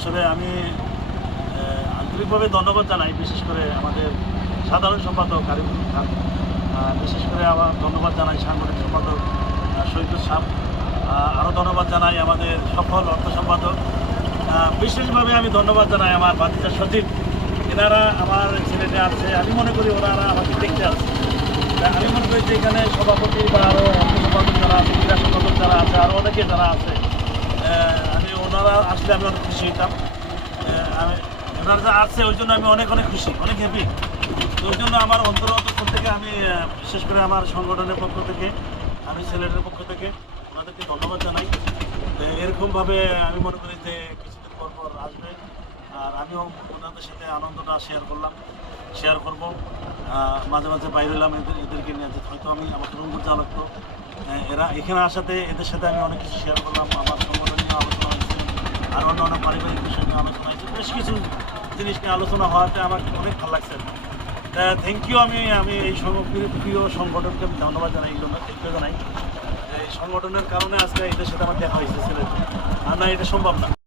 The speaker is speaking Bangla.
আসলে আমি আন্তরিকভাবে ধন্যবাদ জানাই, বিশেষ করে আমাদের সাধারণ সম্পাদক আরিফুল খান, বিশেষ করে আমার ধন্যবাদ জানাই সাংগঠনিক সম্পাদক শহীদুল সাহ, আরও ধন্যবাদ জানাই আমাদের সফল অর্থ সম্পাদক, বিশেষভাবে আমি ধন্যবাদ জানাই আমার ভাতিজা সচিব। এনারা আমার ছেলেটা আছে, আমি মনে করি ওনারা আমাকে দেখতে আসছে। আমি মনে করি যে এখানে সভাপতি বা আরও অর্থ সম্পাদক যারা আছে, ক্রীড়া সম্পাদক যারা আছে, আরও অনেকে যারা আছে, আমি ওনারা আসলে আমি অনেক খুশি হইতাম। আমি ওনারা যা আসছে ওই জন্য আমি অনেক অনেক খুশি, অনেক হ্যাপি। তো ওই জন্য আমার অন্তর থেকে আমি বিশেষ করে আমার সংগঠনের পক্ষ থেকে, আমি ছেলেদের পক্ষ থেকে ওনাদেরকে ধন্যবাদ জানাই। এরকমভাবে আমি মনে করি যে কিছুদিন পর পর আসবে, আর আমিও ওনাদের সাথে আনন্দটা শেয়ার করব। মাঝে মাঝে বাইরে হলাম এদেরকে নিয়ে, যে হয়তো আমি আমাকে রুমগুলো যা লাগতো, এরা এখানে আসাতে এদের সাথে আমি অনেক কিছু শেয়ার করলাম। আমার সংগঠন নিয়ে আলোচনা হয়েছে, আর অন্য পারিবারিক বিষয় নিয়ে আলোচনা হয়েছে, বেশ কিছু জিনিস নিয়ে আলোচনা হওয়াতে আমার অনেক ভালো লাগছে। Thank you. আমি এই প্রিয় সংগঠনকে আমি ধন্যবাদ জানাই, এই জন্য থ্যাংক ইউ জানাই। এই সংগঠনের কারণে আজকে এদের সাথে আমার দেখা হয়েছে ছেলেদের, আর না এটা সম্ভব না।